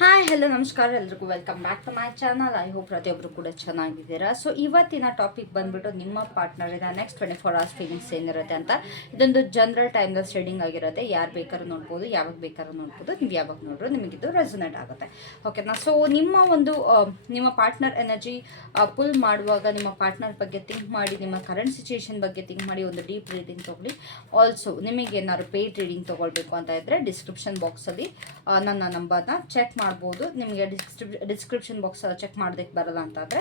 Hi hello ನಮಸ್ಕಾರ. ಎಲ್ರಿಗೂ welcome back to my channel I hope ಪ್ರತಿಯೊಬ್ಬರು ಕೂಡ ಚೆನ್ನಾಗಿದ್ದೀರಾ. ಸೊ ಇವತ್ತಿನ ಟಾಪಿಕ್ ಬಂದ್ಬಿಟ್ಟು ನಿಮ್ಮ ಪಾರ್ಟ್ನರಿಂದ next twenty four hours feelings ಏನಿರುತ್ತೆ ಅಂತ. ಇದೊಂದು ಜನರಲ್ ಟೈಮ್ದ ಸ್ಟಡಿಂಗ್ ಆಗಿರುತ್ತೆ. ಯಾರು ಬೇಕಾದ್ರೂ ನೋಡ್ಬೋದು, ಯಾವಾಗ ಬೇಕಾದ್ರೂ ನೋಡ್ಬೋದು. ನೀವು ಯಾವಾಗ ನೋಡ್ರು ನಿಮಗಿದು ರೆಸನೇಟ್ ಆಗುತ್ತೆ. ಓಕೆನಾ ಸೊ ನಿಮ್ಮ ಒಂದು ನಿಮ್ಮ ಪಾರ್ಟ್ನರ್ ಎನರ್ಜಿ ಪುಲ್ ಮಾಡುವಾಗ, ನಿಮ್ಮ ಪಾರ್ಟ್ನರ್ ಬಗ್ಗೆ ಥಿಂಕ್ ಮಾಡಿ, ನಿಮ್ಮ ಕರೆಂಟ್ ಸಿಚುಯೇಷನ್ ಬಗ್ಗೆ ಥಿಂಕ್ ಮಾಡಿ, ಒಂದು ಡೀಪ್ ರೀಡಿಂಗ್ ತೊಗೊಳ್ಳಿ. ಆಲ್ಸೋ ನಿಮಗೆ ಏನಾದ್ರು ಪೇಯ್ಡ್ ರೀಡಿಂಗ್ ತೊಗೊಳ್ಬೇಕು ಅಂತ ಇದ್ದರೆ ಡಿಸ್ಕ್ರಿಪ್ಷನ್ ಬಾಕ್ಸಲ್ಲಿ ನನ್ನ ನಂಬರ್ನ ಚೆಕ್ ಮಾಡ್ಬೋದು. ನಿಮಗೆ ಡಿಸ್ಕ್ರಿಪ್ ಡಿಸ್ಕ್ರಿಪ್ಷನ್ ಬಾಕ್ಸ್ ಚೆಕ್ ಮಾಡೋದಕ್ಕೆ ಬರಲ್ಲ ಅಂತಂದರೆ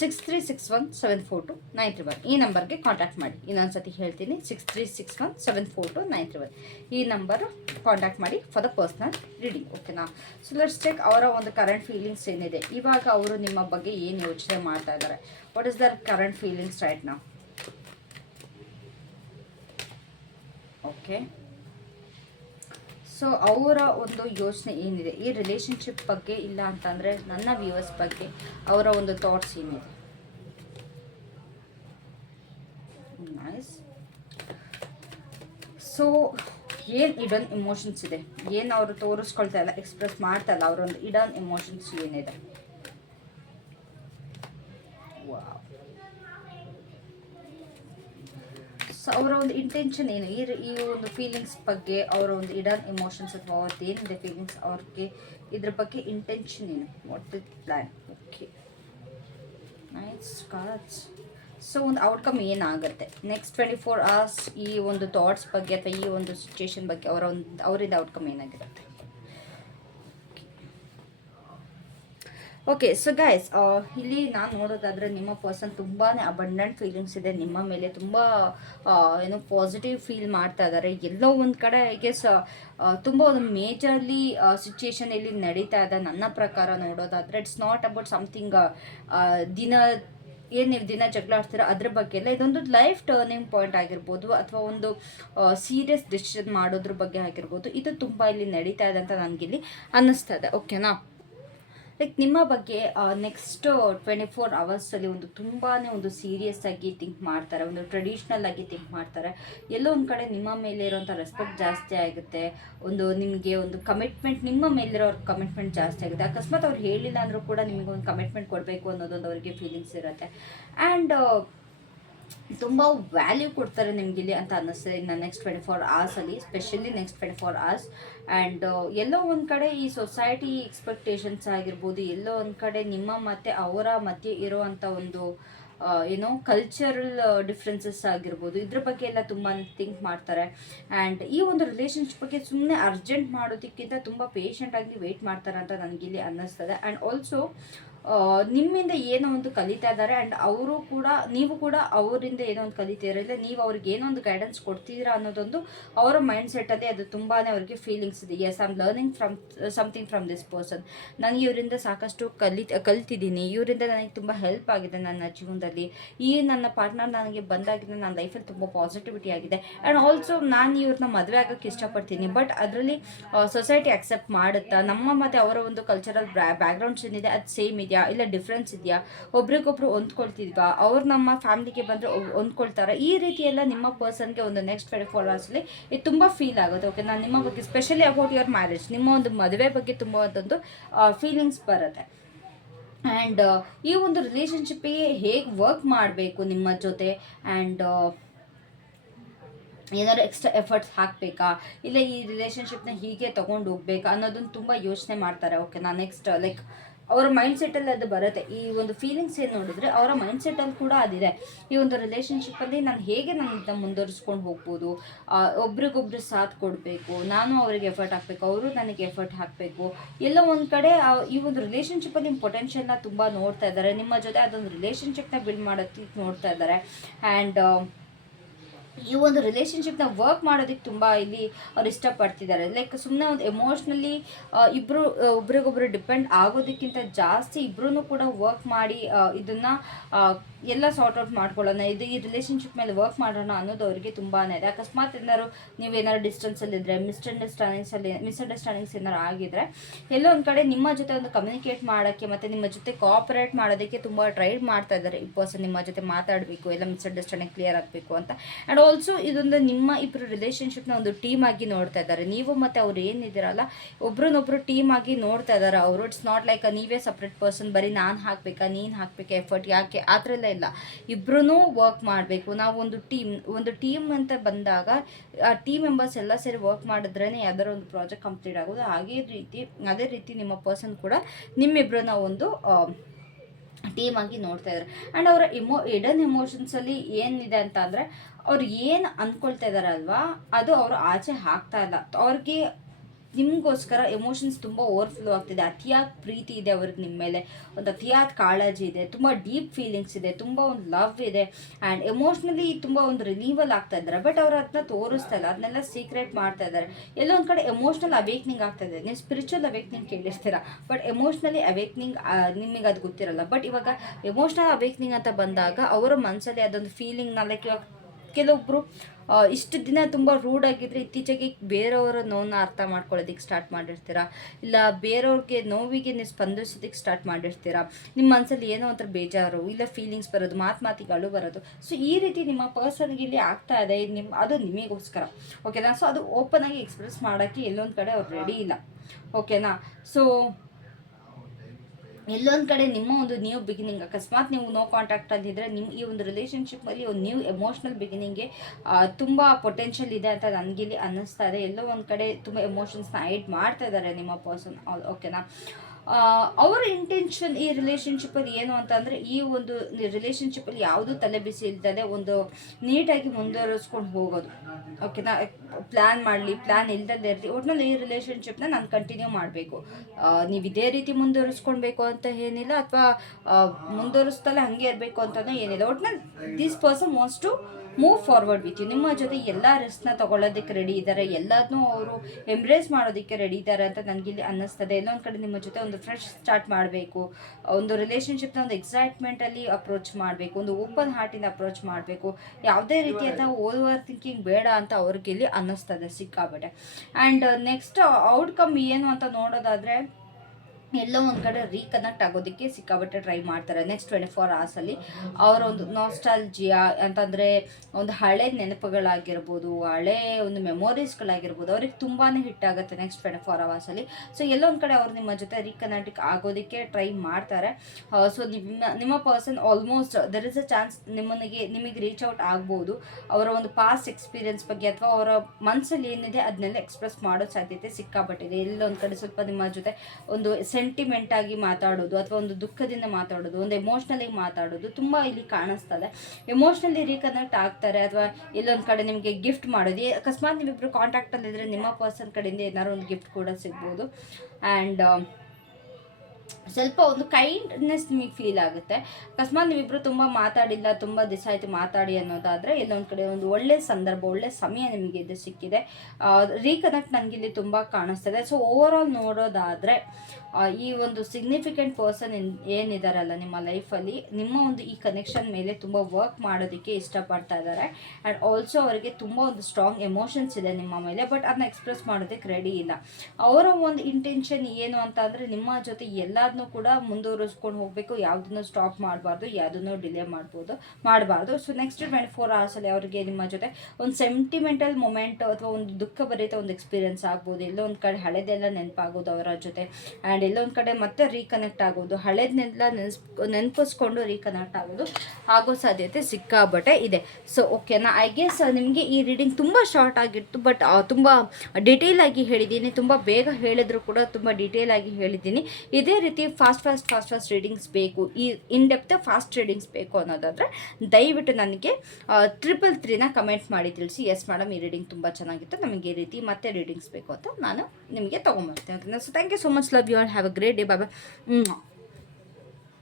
six three six one seven four two nine three one ಈ ನಂಬರ್ಗೆ ಕಾಂಟ್ಯಾಕ್ಟ್ ಮಾಡಿ. ಇನ್ನೊಂದು ಸತಿ ಹೇಳ್ತೀನಿ six three six one seven four two nine three one ಈ ನಂಬರು ಕಾಂಟ್ಯಾಕ್ಟ್ ಮಾಡಿ ಫಾರ್ ದ ಪರ್ಸ್ನಲ್ ರೀಡಿಂಗ್ ಓಕೆನಾ ಸೊ ಲೆಟ್ಸ್ ಚೆಕ್ ಅವರ ಒಂದು ಕರೆಂಟ್ ಫೀಲಿಂಗ್ಸ್ ಏನಿದೆ. ಇವಾಗ ಅವರು ನಿಮ್ಮ ಬಗ್ಗೆ ಏನು ಯೋಚನೆ ಮಾಡ್ತಾ ಇದ್ದಾರೆ? What is their current feelings right ನಾವು ಓಕೆ ಸೊ ಅವರ ಒಂದು ಯೋಚನೆ ಏನಿದೆ? ಈ ರಿಲೇಶನ್ಶಿಪ್ ಬಗ್ಗೆ ಇಲ್ಲ ಅಂತಂದರೆ ನನ್ನ ವ್ಯೂವರ್ಸ್ ಬಗ್ಗೆ ಅವರ ಒಂದು ಥಾಟ್ಸ್ ಏನಿದೆ? ನೈಸ್ ಸೊ ಏನು ಇಡನ್ ಇಮೋಷನ್ಸ್ ಇದೆ? ಏನು ಅವರು ತೋರಿಸ್ಕೊಳ್ತಾ ಇಲ್ಲ ಎಕ್ಸ್ಪ್ರೆಸ್ ಮಾಡ್ತಾ ಇಲ್ಲ, ಅವರೊಂದು ಇಡನ್ ಇಮೋಷನ್ಸ್ ಏನಿದೆ? ಸೊ ಅವರ ಒಂದು ಇಂಟೆನ್ಷನ್ ಏನು? ಈ ಈ ಒಂದು ಫೀಲಿಂಗ್ಸ್ ಬಗ್ಗೆ ಅವರ ಒಂದು ಇಡನ್ ಇಮೋಷನ್ಸ್ ಅಥವಾ ಅವ್ರದ್ದು ಏನಿದೆ ಫೀಲಿಂಗ್ಸ್ ಅವ್ರಿಗೆ ಇದ್ರ ಬಗ್ಗೆ ಇಂಟೆನ್ಷನ್ ಏನು? What is plan okay nice cards so ಒಂದು ಔಟ್ಕಮ್ ಏನಾಗುತ್ತೆ? ನೆಕ್ಸ್ಟ್ ಟ್ವೆಂಟಿ ಫೋರ್ ಅವರ್ಸ್ ಈ ಒಂದು ಥಾಟ್ಸ್ ಬಗ್ಗೆ ಅಥವಾ ಈ ಒಂದು ಸಿಚುವೇಶನ್ ಬಗ್ಗೆ ಅವರ ಒಂದು, ಅವರಿಂದ ಔಟ್ಕಮ್ ಏನಾಗಿರುತ್ತೆ ಓಕೆ ಸೊ ಗೈಸ್ ಇಲ್ಲಿ ನಾನು ನೋಡೋದಾದರೆ ನಿಮ್ಮ ಪರ್ಸನ್ ತುಂಬಾ ಅಬಂಡೆಂಟ್ ಫೀಲಿಂಗ್ಸ್ ಇದೆ. ನಿಮ್ಮ ಮೇಲೆ ತುಂಬ ಏನೋ ಪಾಸಿಟಿವ್ ಫೀಲ್ ಮಾಡ್ತಾ ಇದ್ದಾರೆ ಎಲ್ಲೋ ಒಂದು ಕಡೆ ಐ ಗೆಸ್ ತುಂಬ ಒಂದು ಮೇಜರ್ಲಿ ಸಿಚುಯೇಷನ್ ಇಲ್ಲಿ ನಡೀತಾ ಇದೆ. ನನ್ನ ಪ್ರಕಾರ ನೋಡೋದಾದರೆ ಇಟ್ಸ್ ನಾಟ್ ಅಬೌಟ್ ಸಮಥಿಂಗ್ ದಿನ, ಏನು ನೀವು ದಿನ ಜಗಳ ಆಡ್ತೀರ ಅದ್ರ ಬಗ್ಗೆ ಎಲ್ಲ ಇದೊಂದು ಲೈಫ್ ಟರ್ನಿಂಗ್ ಪಾಯಿಂಟ್ ಆಗಿರ್ಬೋದು, ಅಥವಾ ಒಂದು ಸೀರಿಯಸ್ ಡಿಸಿಷನ್ ಮಾಡೋದ್ರ ಬಗ್ಗೆ ಆಗಿರ್ಬೋದು. ಇದು ತುಂಬ ಇಲ್ಲಿ ನಡೀತಾ ಇದೆ ಅಂತ ನನಗಿಲ್ಲಿ ಅನ್ನಿಸ್ತಾ ಇದೆ. ಓಕೆನಾ ಲೈಕ್ ನಿಮ್ಮ ಬಗ್ಗೆ ನೆಕ್ಸ್ಟ್ ಟ್ವೆಂಟಿ ಫೋರ್ ಅವರ್ಸಲ್ಲಿ ಒಂದು ತುಂಬಾ ಒಂದು ಸೀರಿಯಸ್ ಆಗಿ ಥಿಂಕ್ ಮಾಡ್ತಾರೆ, ಒಂದು ಟ್ರೆಡಿಷ್ನಲ್ ಆಗಿ ಥಿಂಕ್ ಮಾಡ್ತಾರೆ. ಎಲ್ಲೋ ಒಂದು ಕಡೆ ನಿಮ್ಮ ಮೇಲೆ ಇರೋಂಥ ರೆಸ್ಪೆಕ್ಟ್ ಜಾಸ್ತಿ ಆಗುತ್ತೆ. ಒಂದು ನಿಮಗೆ ಒಂದು ಕಮಿಟ್ಮೆಂಟ್ ನಿಮ್ಮ ಮೇಲಿರೋ ಕಮಿಟ್ಮೆಂಟ್ ಜಾಸ್ತಿ ಆಗುತ್ತೆ. ಅಕಸ್ಮಾತ್ ಅವ್ರು ಹೇಳಿಲ್ಲ ಅಂದರೂ ಕೂಡ ನಿಮಗೆ ಒಂದು ಕಮಿಟ್ಮೆಂಟ್ ಕೊಡಬೇಕು ಅನ್ನೋದೊಂದು ಅವರಿಗೆ ಫೀಲಿಂಗ್ಸ್ ಇರುತ್ತೆ. ಆ್ಯಂಡ್ ತುಂಬ ವ್ಯಾಲ್ಯೂ ಕೊಡ್ತಾರೆ ನಿಮ್ಗೆ ಇಲ್ಲಿ ಅಂತ ಅನ್ನಿಸ್ತದೆ ಇನ್ನು next twenty four ಅವರ್ಸಲ್ಲಿ specially next twenty four hours and ಎಲ್ಲೋ ಒಂದು ಕಡೆ ಈ ಸೊಸೈಟಿ ಎಕ್ಸ್ಪೆಕ್ಟೇಷನ್ಸ್ ಆಗಿರ್ಬೋದು, ಎಲ್ಲೋ ಒಂದು ಕಡೆ ನಿಮ್ಮ ಮತ್ತು ಅವರ ಮಧ್ಯೆ ಇರೋವಂಥ ಒಂದು ಏನೋ ಕಲ್ಚರಲ್ ಡಿಫ್ರೆನ್ಸಸ್ ಆಗಿರ್ಬೋದು. ಇದ್ರ ಬಗ್ಗೆ ಎಲ್ಲ ತುಂಬ ಥಿಂಕ್ ಮಾಡ್ತಾರೆ. ಆ್ಯಂಡ್ ಈ ಒಂದು ರಿಲೇಷನ್ಶಿಪ್ ಬಗ್ಗೆ ಸುಮ್ಮನೆ ಅರ್ಜೆಂಟ್ ಮಾಡೋದಕ್ಕಿಂತ ತುಂಬ ಪೇಷಂಟಾಗಿ ವೆಯ್ಟ್ ಮಾಡ್ತಾರೆ ಅಂತ ನನಗಿಲ್ಲಿ ಅನ್ನಿಸ್ತದೆ. ಆ್ಯಂಡ್ ಆಲ್ಸೋ ನಿಮ್ಮಿಂದ ಏನೋ ಒಂದು ಕಲಿತಾ ಇದ್ದಾರೆ ಆ್ಯಂಡ್ ಅವರು ಕೂಡ, ನೀವು ಕೂಡ ಅವರಿಂದ ಏನೋ ಒಂದು ಕಲಿತೀರ ಇಲ್ಲ, ನೀವು ಅವ್ರಿಗೆ ಏನೋ ಒಂದು ಗೈಡೆನ್ಸ್ ಕೊಡ್ತೀರಾ ಅನ್ನೋದೊಂದು ಅವರ ಮೈಂಡ್ ಸೆಟ್ಟಲ್ಲಿ ಅದು ತುಂಬಾ ಅವ್ರಿಗೆ ಫೀಲಿಂಗ್ಸ್ ಇದೆ. Yes am learning from something from this person ನನಗೆ ಇವರಿಂದ ಸಾಕಷ್ಟು ಕಲಿ, ಕಲ್ತಿದ್ದೀನಿ. ಇವರಿಂದ ನನಗೆ ತುಂಬ ಹೆಲ್ಪ್ ಆಗಿದೆ ನನ್ನ ಜೀವನದಲ್ಲಿ. ಈ ನನ್ನ ಪಾರ್ಟ್ನರ್ ನನಗೆ ಬಂದಾಗಿಂದ. ನನ್ನ ಲೈಫಲ್ಲಿ ತುಂಬ ಪಾಸಿಟಿವಿಟಿ ಆಗಿದೆ. ಆ್ಯಂಡ್ ಆಲ್ಸೋ ನಾನು ಇವ್ರನ್ನ ಮದುವೆ ಆಗೋಕ್ಕೆ ಇಷ್ಟಪಡ್ತೀನಿ. ಬಟ್ ಅದರಲ್ಲಿ ಸೊಸೈಟಿ ಅಕ್ಸೆಪ್ಟ್ ಮಾಡುತ್ತಾ? ನಮ್ಮ ಮತ್ತು ಅವರ ಒಂದು ಕಲ್ಚರಲ್ ಬ್ಯಾಕ್ಗ್ರೌಂಡ್ಸ್ ಏನಿದೆ, ಅದು ಸೇಮ್ ಇದೆಯಾ ಇಲ್ಲ ಡಿಫ್ರೆನ್ಸ್ ಇದೆಯಾ? ಒಬ್ರಿಗೊಬ್ರು ಹೊಂದ್ಕೊಳ್ತಿದ್ವಾ? ಅವ್ರು ನಮ್ಮ ಫ್ಯಾಮಿಲಿಗೆ ಬಂದರೆ ಹೊಂದ್ಕೊಳ್ತಾರ? ಈ ರೀತಿ ಎಲ್ಲ ನಿಮ್ಮ ಪರ್ಸನ್ಗೆ ಒಂದು ನೆಕ್ಸ್ಟ್ ಟ್ವೆಂಟಿ ಫೋರ್ ಅವರ್ಸಲ್ಲಿ ಇದು ತುಂಬ ಫೀಲ್ ಆಗುತ್ತೆ. ಓಕೆ ನಾನು ನಿಮ್ಮ ಬಗ್ಗೆ ಸ್ಪೆಷಲಿ ಅಬೌಟ್ ಯುವರ್ ಮ್ಯಾರೇಜ್ ನಿಮ್ಮ ಒಂದು ಮದುವೆ ಬಗ್ಗೆ ತುಂಬ ಒಂದೊಂದು ಫೀಲಿಂಗ್ಸ್ ಬರುತ್ತೆ. ಆ್ಯಂಡ್ ಈ ಒಂದು ರಿಲೇಷನ್ಶಿಪ್ಪಿಗೆ ಹೇಗೆ ವರ್ಕ್ ಮಾಡಬೇಕು ನಿಮ್ಮ ಜೊತೆ? ಆ್ಯಂಡ್ ಏನಾದ್ರು ಎಕ್ಸ್ಟ್ರಾ ಎಫರ್ಟ್ಸ್ ಹಾಕಬೇಕಾ? ಇಲ್ಲ ಈ ರಿಲೇಷನ್ಶಿಪ್ನ ಹೀಗೆ ತೊಗೊಂಡು ಹೋಗ್ಬೇಕಾ ಅನ್ನೋದನ್ನು ತುಂಬ ಯೋಚನೆ ಮಾಡ್ತಾರೆ. ಓಕೆ ನಾನು ನೆಕ್ಸ್ಟ್ ಲೈಕ್ ಅವರ ಮೈಂಡ್ ಸೆಟ್ಟಲ್ಲಿ ಅದು ಬರುತ್ತೆ. ಈ ಒಂದು ಫೀಲಿಂಗ್ಸ್ ಏನು ನೋಡಿದ್ರೆ ಅವರ ಮೈಂಡ್ ಸೆಟ್ಟಲ್ಲಿ ಕೂಡ ಅದಿದೆ. ಈ ಒಂದು ರಿಲೇಷನ್ಶಿಪ್ಪಲ್ಲಿ ನಾನು ಹೇಗೆ ನನ್ನ ಮುಂದುವರಿಸ್ಕೊಂಡು ಹೋಗ್ಬೋದು? ಒಬ್ರಿಗೊಬ್ರು ಸಾಥ್ ಕೊಡಬೇಕು, ನಾನು ಅವರಿಗೆ ಎಫರ್ಟ್ ಹಾಕಬೇಕು, ಅವರು ನನಗೆ ಎಫರ್ಟ್ ಹಾಕಬೇಕು, ಎಲ್ಲ ಒಂದು ಕಡೆ ಈ ಒಂದು ರಿಲೇಷನ್ಶಿಪ್ಪಲ್ಲಿ ನಿಮ್ಮ ಪೊಟೆನ್ಷಿಯಲ್ನ ತುಂಬ ನೋಡ್ತಾ ಇದ್ದಾರೆ. ನಿಮ್ಮ ಜೊತೆ ಅದೊಂದು ರಿಲೇಷನ್ಶಿಪ್ನ ಬಿಲ್ಡ್ ಮಾಡೋದಕ್ಕೆ ನೋಡ್ತಾ ಇದ್ದಾರೆ. ಆ್ಯಂಡ್ ಈ ಒಂದು ರಿಲೇಷನ್ಶಿಪ್ನ ವರ್ಕ್ ಮಾಡೋದಕ್ಕೆ ತುಂಬ ಇಲ್ಲಿ ಅವ್ರು ಇಷ್ಟಪಡ್ತಿದ್ದಾರೆ ಲೈಕ್ ಸುಮ್ಮನೆ ಒಂದು ಎಮೋಷ್ನಲಿ ಇಬ್ಬರು ಒಬ್ರಿಗೊಬ್ರು ಡಿಪೆಂಡ್ ಆಗೋದಕ್ಕಿಂತ ಜಾಸ್ತಿ ಇಬ್ಬರೂ ಕೂಡ ವರ್ಕ್ ಮಾಡಿ ಇದನ್ನು ಎಲ್ಲ ಸಾರ್ಟ್ ಔಟ್ ಮಾಡ್ಕೊಳ್ಳೋಣ, ಇದು ಈ ರಿಲೇಷನ್ಶಿಪ್ ಮೇಲೆ ವರ್ಕ್ ಮಾಡೋಣ ಅನ್ನೋದು ಅವರಿಗೆ ತುಂಬಾ ಇದೆ. ಅಕಸ್ಮಾತ್ ಏನಾದ್ರು ನೀವೇನಾದ್ರು ಡಿಸ್ಟೆನ್ಸಲ್ಲಿದ್ದರೆ ಮಿಸ್ಅಂಡರ್ಸ್ಟ್ಯಾಂಡಿಂಗ್ಸಲ್ಲಿ ಮಿಸ್ಅಂಡರ್ಸ್ಟ್ಯಾಂಡಿಂಗ್ಸ್ ಏನಾರು ಆಗಿದ್ರೆ, ಎಲ್ಲೋ ಒಂದು ಕಡೆ ನಿಮ್ಮ ಜೊತೆ ಒಂದು ಕಮ್ಯುನಿಕೇಟ್ ಮಾಡೋಕ್ಕೆ ಮತ್ತು ನಿಮ್ಮ ಜೊತೆ ಕೋಆಪರೇಟ್ ಮಾಡೋದಕ್ಕೆ ತುಂಬ ಟ್ರೈ ಮಾಡ್ತಾ ಇದ್ದಾರೆ ಈ ಪರ್ಸನ್ ನಿಮ್ಮ ಜೊತೆ ಮಾತಾಡಬೇಕು, ಎಲ್ಲ ಮಿಸ್ಅಂಡರ್ಸ್ಟ್ಯಾಂಡಿಂಗ್ ಕ್ಲಿಯರ್ ಆಗಬೇಕು ಅಂತ. ಆ್ಯಂಡ್ ಆಲ್ಸೋ ಇದೊಂದು ನಿಮ್ಮ ಇಬ್ಬರು ರಿಲೇಷನ್ಶಿಪ್ನ ಒಂದು ಟೀಮ್ ಆಗಿ ನೋಡ್ತಾ ಇದ್ದಾರೆ. ನೀವು ಮತ್ತು ಅವ್ರು ಏನಿದ್ದೀರಲ್ಲ, ಒಬ್ರನ್ನೊಬ್ರು ಟೀಮ್ ಆಗಿ ನೋಡ್ತಾ ಇದ್ದಾರೆ. ಅವರು ಇಟ್ಸ್ ನಾಟ್ ಲೈಕ್ ನೀವೇ ಸಪ್ರೇಟ್ ಪರ್ಸನ್ ಬರೀ ನಾನು ಹಾಕ್ಬೇಕಾ, ನೀನು ಹಾಕ್ಬೇಕಾ ಎಫರ್ಟ್ ಯಾಕೆ? ಆ ಥರ ಎಲ್ಲ ಇಲ್ಲ. ಇಬ್ಬರೂ ವರ್ಕ್ ಮಾಡಬೇಕು. ನಾವು ಒಂದು ಟೀಮ್ ಒಂದು ಟೀಮ್ ಅಂತ ಬಂದಾಗ, ಆ ಟೀಮ್ ಮೆಂಬರ್ಸ್ ಎಲ್ಲ ಸೇರಿ ವರ್ಕ್ ಮಾಡಿದ್ರೇ ಯಾವ್ದಾರು ಒಂದು ಪ್ರಾಜೆಕ್ಟ್ ಕಂಪ್ಲೀಟ್ ಆಗೋದು. ಹಾಗೇ ರೀತಿ, ಅದೇ ರೀತಿ ನಿಮ್ಮ ಪರ್ಸನ್ ಕೂಡ ನಿಮ್ಮಿಬ್ಬರನ್ನ ಒಂದು ಟೀಮ್ ಆಗಿ ನೋಡ್ತಾ ಇದ್ದಾರೆ. ಆ್ಯಂಡ್ ಅವರ ಇಮೋ ಇಡನ್ ಎಮೋಷನ್ಸಲ್ಲಿ ಏನಿದೆ ಅಂತ ಅಂದರೆ ಅವ್ರು ಏನು ಅಂದ್ಕೊಳ್ತಾ ಇದ್ದಾರಲ್ವಾ ಅದು ಅವರು ಆಚೆ ಹಾಕ್ತಾ ಇಲ್ಲ. ಅವ್ರಿಗೆ ನಿಮಗೋಸ್ಕರ ಎಮೋಷನ್ಸ್ ತುಂಬ ಓವರ್ಫ್ಲೋ ಆಗ್ತಿದೆ. ಅತಿಯಾದ ಪ್ರೀತಿ ಇದೆ ಅವ್ರಿಗೆ ನಿಮ್ಮ ಮೇಲೆ. ಒಂದು ಅತಿಯಾದ ಕಾಳಜಿ ಇದೆ. ತುಂಬ ಡೀಪ್ ಫೀಲಿಂಗ್ಸ್ ಇದೆ. ತುಂಬ ಒಂದು ಲವ್ ಇದೆ. ಆ್ಯಂಡ್ ಎಮೋಷ್ನಲಿ ತುಂಬ ಒಂದು ರಿಲೀವಲ್ ಆಗ್ತಾ ಇದ್ದಾರೆ. ಬಟ್ ಅವ್ರು ಅದನ್ನ ತೋರಿಸ್ತಾ ಇಲ್ಲ. ಅದನ್ನೆಲ್ಲ ಸೀಕ್ರೆಟ್ ಮಾಡ್ತಾ ಇದ್ದಾರೆ. ಎಲ್ಲೋ ಒಂದು ಕಡೆ ಎಮೋಷ್ನಲ್ ಅವೇಕ್ನಿಂಗ್ ಆಗ್ತಾ ಇದೆ. ನೀವು ಸ್ಪಿರಿಚುವಲ್ ಅವೇಕ್ನಿಂಗ್ ಕೇಳಿರ್ತೀರ? ಬಟ್ ಎಮೋಷ್ನಲಿ ಅವೇಕ್ನಿಂಗ್ ನಿಮಗೆ ಅದು ಗೊತ್ತಿರಲ್ಲ. ಬಟ್ ಇವಾಗ ಎಮೋಷ್ನಲ್ ಅವೇಕ್ನಿಂಗ್ ಅಂತ ಬಂದಾಗ, ಅವರ ಮನಸ್ಸಲ್ಲಿ ಅದೊಂದು ಫೀಲಿಂಗ್ ಲೈಕ್ ಇವಾಗ ಕೆಲವೊಬ್ಬರು ಇಷ್ಟು ದಿನ ತುಂಬ ರೂಡ್ ಆಗಿದ್ರೆ ಇತ್ತೀಚೆಗೆ ಬೇರೆಯವರ ನೋವನ್ನ ಅರ್ಥ ಮಾಡ್ಕೊಳ್ಳೋದಕ್ಕೆ ಸ್ಟಾರ್ಟ್ ಮಾಡಿರ್ತೀರಾ? ಇಲ್ಲ ಬೇರೆಯವ್ರಿಗೆ ನೋವಿಗೆ ನೀವು ಸ್ಪಂದಿಸೋದಕ್ಕೆ ಸ್ಟಾರ್ಟ್ ಮಾಡಿರ್ತೀರಾ? ನಿಮ್ಮ ಮನಸ್ಸಲ್ಲಿ ಏನೋ ಒಂಥರ ಬೇಜಾರು, ಇಲ್ಲ ಫೀಲಿಂಗ್ಸ್ ಬರೋದು, ಮಾತು ಮಾತಿಗೆ ಅಳು ಬರೋದು. ಸೊ ಈ ರೀತಿ ನಿಮ್ಮ ಪರ್ಸನ್ಗೆ ಇಲ್ಲಿ ಆಗ್ತಾ ಇದೆ ನಿಮ್ಮ ಅದು ನಿಮಗೋಸ್ಕರ. ಓಕೆನಾ ಸೊ ಅದು ಓಪನ್ ಆಗಿ ಎಕ್ಸ್ಪ್ರೆಸ್ ಮಾಡೋಕ್ಕೆ ಎಲ್ಲೊಂದು ಕಡೆ ಅವ್ರು ರೆಡಿ ಇಲ್ಲ. ಓಕೆನಾ ಸೊ ಎಲ್ಲೊಂದು ಕಡೆ ನಿಮ್ಮ ಒಂದು ನ್ಯೂ ಬಿಗಿನಿಂಗ್ ಅಕಸ್ಮಾತ್ ನೀವು ನೋ ಕಾಂಟ್ಯಾಕ್ಟ್ ಅಂದಿದ್ರೆ ನಿಮ್ಮ ಈ ಒಂದು ರಿಲೇಷನ್ಶಿಪ್ಪಲ್ಲಿ ಒಂದು ನ್ಯೂ ಎಮೋಷ್ನಲ್ ಬಿಗಿನಿಂಗ್ಗೆ ತುಂಬ ಪೊಟೆನ್ಷಿಯಲ್ ಇದೆ ಅಂತ ನನಗಿಲ್ಲಿ ಅನ್ನಿಸ್ತಾ ಇದೆ. ಎಲ್ಲೋ ಒಂದು ಕಡೆ ತುಂಬ ಎಮೋಷನ್ಸ್ನ ಐಡ್ ಮಾಡ್ತಾ ಇದ್ದಾರೆ ನಿಮ್ಮ ಪರ್ಸನ್ ಓಕೆನಾ ಅವರ ಇಂಟೆನ್ಷನ್ ಈ ರಿಲೇಷನ್ಶಿಪ್ಪಲ್ಲಿ ಏನು ಅಂತಂದರೆ ಈ ಒಂದು ರಿಲೇಷನ್ಶಿಪ್ಪಲ್ಲಿ ಯಾವುದೂ ತಲೆ ಬಿಸಿ ಇಲ್ದಲೆ ಒಂದು ನೀಟಾಗಿ ಮುಂದುವರಿಸ್ಕೊಂಡು ಹೋಗೋದು. ಓಕೆನಾ ಪ್ಲ್ಯಾನ್ ಮಾಡಲಿ ಪ್ಲ್ಯಾನ್ ಇಲ್ದಲ್ಲೇ ಇರಲಿ, ಒಟ್ನಲ್ಲಿ ಈ ರಿಲೇಷನ್ಶಿಪ್ನ ನಾನು ಕಂಟಿನ್ಯೂ ಮಾಡಬೇಕು. ನೀವು ಇದೇ ರೀತಿ ಮುಂದುವರಿಸ್ಕೊಳ್ಬೇಕು ಅಂತ ಏನಿಲ್ಲ, ಅಥವಾ ಮುಂದುವರಿಸ್ತಲೇ ಹಾಗೆ ಇರಬೇಕು ಅಂತಲೂ ಏನಿಲ್ಲ. ಒಟ್ನಲ್ಲಿ this person wants to move forward with you ನಿಮ್ಮ ಜೊತೆ ಎಲ್ಲ ರಿಸ್ಕ್ನ ತಗೊಳ್ಳೋದಕ್ಕೆ ರೆಡಿ ಇದ್ದಾರೆ. ಎಲ್ಲದನ್ನೂ ಅವರು ಎಂಬ್ರೇಸ್ ಮಾಡೋದಕ್ಕೆ ರೆಡಿ ಇದ್ದಾರೆ ಅಂತ ನನಗಿಲ್ಲಿ ಅನ್ನಿಸ್ತದೆ. ಇನ್ನೊಂದು ಕಡೆ ನಿಮ್ಮ ಜೊತೆ ಒಂದು ಫ್ರೆಶ್ ಸ್ಟಾರ್ಟ್ ಮಾಡಬೇಕು. ಒಂದು ರಿಲೇಷನ್ಶಿಪ್ನ ಒಂದು ಎಕ್ಸೈಟ್ಮೆಂಟಲ್ಲಿ ಅಪ್ರೋಚ್ ಮಾಡಬೇಕು. ಒಂದು ಓಪನ್ ಹಾರ್ಟಿಂದ ಅಪ್ರೋಚ್ ಮಾಡಬೇಕು. ಯಾವುದೇ ರೀತಿಯಾದ ಓವರ್ ಥಿಂಕಿಂಗ್ ಬೇಡ ಅಂತ ಅವ್ರಿಗೆ ಇಲ್ಲಿ ಅನ್ನಿಸ್ತದೆ ಸಿಕ್ಕಾಬಟ್ಟೆ ಆ್ಯಂಡ್ ನೆಕ್ಸ್ಟ್ ಔಟ್ಕಮ್ ಏನು ಅಂತ ನೋಡೋದಾದರೆ ಎಲ್ಲೋ ಒಂದು ಕಡೆ ರೀಕನೆಕ್ಟ್ ಆಗೋದಕ್ಕೆ ಸಿಕ್ಕಾಬಟ್ಟೆ ಟ್ರೈ ಮಾಡ್ತಾರೆ. ನೆಕ್ಸ್ಟ್ ಟ್ವೆಂಟಿ ಫೋರ್ ಅವರ್ಸಲ್ಲಿ ಅವರೊಂದು ನಾಸ್ಟಾಲ್ಜಿಯಾ ಅಂತಂದರೆ ಒಂದು ಹಳೆ ನೆನಪುಗಳಾಗಿರ್ಬೋದು, ಹಳೆ ಒಂದು ಮೆಮೊರೀಸ್ಗಳಾಗಿರ್ಬೋದು ಅವ್ರಿಗೆ ತುಂಬಾ ಹಿಟ್ ಆಗುತ್ತೆ ನೆಕ್ಸ್ಟ್ ಟ್ವೆಂಟಿ ಫೋರ್ ಅವರ್ಸಲ್ಲಿ ಸೊ ಎಲ್ಲೋ ಒಂದು ಕಡೆ ಅವ್ರು ನಿಮ್ಮ ಜೊತೆ ರೀಕನೆಕ್ಟ್ ಆಗೋದಕ್ಕೆ ಟ್ರೈ ಮಾಡ್ತಾರೆ. ಸೊ ನಿಮ್ಮ ನಿಮ್ಮ person almost there is a chance ನಿಮ್ಮನಿಗೆ, ನಿಮಗೆ ರೀಚ್ ಔಟ್ ಆಗ್ಬೋದು. ಅವರ ಒಂದು ಪಾಸ್ಟ್ ಎಕ್ಸ್ಪೀರಿಯನ್ಸ್ ಬಗ್ಗೆ ಅಥವಾ ಅವರ ಮನಸ್ಸಲ್ಲಿ ಏನಿದೆ ಅದನ್ನೆಲ್ಲ ಎಕ್ಸ್ಪ್ರೆಸ್ ಮಾಡೋ ಸಾಧ್ಯತೆ ಸಿಕ್ಕಾಬಟ್ಟಿದೆ ಎಲ್ಲೊಂದು ಕಡೆ ಸ್ವಲ್ಪ ನಿಮ್ಮ ಜೊತೆ ಒಂದು ಸೆಂಟಿಮೆಂಟ್ ಆಗಿ ಮಾತಾಡೋದು ಅಥವಾ ಒಂದು ದುಃಖದಿಂದ ಮಾತಾಡೋದು, ಒಂದು ಎಮೋಷ್ನಲಿ ಮಾತಾಡೋದು ತುಂಬ ಇಲ್ಲಿ ಕಾಣಿಸ್ತದೆ. ಎಮೋಷ್ನಲಿ ರೀಕನೆಕ್ಟ್ ಆಗ್ತಾರೆ ಅಥವಾ ಇಲ್ಲೊಂದು ಕಡೆ ನಿಮಗೆ ಗಿಫ್ಟ್ ಮಾಡೋದು. ಅಕಸ್ಮಾತ್ ನೀವಿಬ್ಬರು ಕಾಂಟ್ಯಾಕ್ಟಲ್ಲಿದ್ದರೆ ನಿಮ್ಮ ಪರ್ಸನ್ ಕಡೆಯಿಂದ ಏನಾದ್ರು ಒಂದು ಗಿಫ್ಟ್ ಕೂಡ ಸಿಗ್ಬೋದು. ಆ್ಯಂಡ್ ಸ್ವಲ್ಪ ಒಂದು ಕೈಂಡ್ನೆಸ್ ನಿಮಗೆ ಫೀಲ್ ಆಗುತ್ತೆ. ಅಕಸ್ಮಾತ್ ನೀವಿಬ್ಬರು ತುಂಬ ಮಾತಾಡಿಲ್ಲ, ತುಂಬ ದಿವಸ ಆಯಿತು ಮಾತಾಡಿ ಅನ್ನೋದಾದರೆ ಎಲ್ಲೊಂದು ಕಡೆ ಒಂದು ಒಳ್ಳೆ ಸಂದರ್ಭ, ಒಳ್ಳೆ ಸಮಯ ನಿಮಗೆ ಇದು ಸಿಕ್ಕಿದೆ. ರೀಕನೆಕ್ಟ್ ನನಗಿಲ್ಲಿ ತುಂಬ ಕಾಣಿಸ್ತದೆ. ಸೊ ಓವರ್ ಆಲ್ ನೋಡೋದಾದರೆ ಈ ಒಂದು ಸಿಗ್ನಿಫಿಕೆಂಟ್ ಪರ್ಸನ್ ಏನಿದಾರಲ್ಲ ನಿಮ್ಮ ಲೈಫಲ್ಲಿ ನಿಮ್ಮ ಒಂದು ಈ ಕನೆಕ್ಷನ್ ಮೇಲೆ ತುಂಬ ವರ್ಕ್ ಮಾಡೋದಕ್ಕೆ ಇಷ್ಟಪಡ್ತಾ ಇದ್ದಾರೆ ಆ್ಯಂಡ್ ಆಲ್ಸೋ ಅವರಿಗೆ ತುಂಬ ಒಂದು ಸ್ಟ್ರಾಂಗ್ ಎಮೋಷನ್ಸ್ ಇದೆ ನಿಮ್ಮ ಮೇಲೆ ಬಟ್ ಅದನ್ನ ಎಕ್ಸ್ಪ್ರೆಸ್ ಮಾಡೋದಕ್ಕೆ ರೆಡಿ ಇಲ್ಲ. ಅವರ ಒಂದು ಇಂಟೆನ್ಷನ್ ಏನು ಅಂತ ನಿಮ್ಮ ಜೊತೆ ಎಲ್ಲದನ್ನೂ ಕೂಡ ಮುಂದುವರಿಸ್ಕೊಂಡು ಹೋಗಬೇಕು. ಯಾವುದನ್ನು ಸ್ಟಾಪ್ ಮಾಡಬಾರ್ದು, ಯಾವುದನ್ನು ಡಿಲೇ ಮಾಡ್ಬೋದು, ಮಾಡಬಾರ್ದು. ಸೊ ನೆಕ್ಸ್ಟ್ ಟ್ವೆಂಟಿ ಫೋರ್ ಅವರ್ಸಲ್ಲಿ ಅವರಿಗೆ ನಿಮ್ಮ ಜೊತೆ ಒಂದು ಸೆಂಟಿಮೆಂಟಲ್ ಮೊಮೆಂಟ್ ಅಥವಾ ಒಂದು ದುಃಖ ಭರಿತ ಒಂದು ಎಕ್ಸ್ಪೀರಿಯನ್ಸ್ ಆಗ್ಬೋದು. ಎಲ್ಲೋ ಒಂದು ಕಡೆ ಹಳೆದೆಲ್ಲ ನೆನಪಾಗೋದು ಅವರ ಜೊತೆ. ಆ್ಯಂಡ್ ಎಲ್ಲೊಂದು ಕಡೆ ಮತ್ತೆ ರೀಕನೆಕ್ಟ್ ಆಗೋದು. ಹಳೇದನ್ನೆಲ್ಲ ನೆನ್ಸ್, ನೆನಪಿಸ್ಕೊಂಡು ರೀಕನೆಕ್ಟ್ ಆಗೋದು ಆಗೋ ಸಾಧ್ಯತೆ ಸಿಕ್ಕಾಬಟ್ಟೆ ಇದೆ. ಸೊ ಓಕೆನಾ ಐ ಗೆಸ್ ನಿಮಗೆ ಈ ರೀಡಿಂಗ್ ತುಂಬ ಶಾರ್ಟ್ ಆಗಿತ್ತು ಬಟ್ ತುಂಬ ಡಿಟೇಲ್ ಆಗಿ ಹೇಳಿದ್ದೀನಿ ತುಂಬ ಬೇಗ ಹೇಳಿದ್ರು ಕೂಡ ತುಂಬ ಡೀಟೇಲ್ ಆಗಿ ಹೇಳಿದ್ದೀನಿ ಇದೇ ರೀತಿ fast fast fast fast readings ಬೇಕು. ಈ ಇನ್ ಡೆಪ್ತ್ ಫಾಸ್ಟ್ ರೀಡಿಂಗ್ಸ್ ಬೇಕು ಅನ್ನೋದಾದರೆ ದಯವಿಟ್ಟು ನನಗೆ ಟ್ರಿಪಲ್ ತ್ರೀನ ಕಮೆಂಟ್ ಮಾಡಿ ತಿಳಿಸಿ. ಎಸ್ ಮೇಡಮ್ ಈ ರೀಡಿಂಗ್ ತುಂಬ ಚೆನ್ನಾಗಿತ್ತು. ನಮಗೆ ಈ ರೀತಿ ಮತ್ತೆ ರೀಡಿಂಗ್ಸ್ ಬೇಕು ಅಂತ ನಾನು ನಿಮಗೆ ತೊಗೊಂಬರ್ತೇನೆ. ಓಕೆನಾ so thank you so much love you all have a great day Baba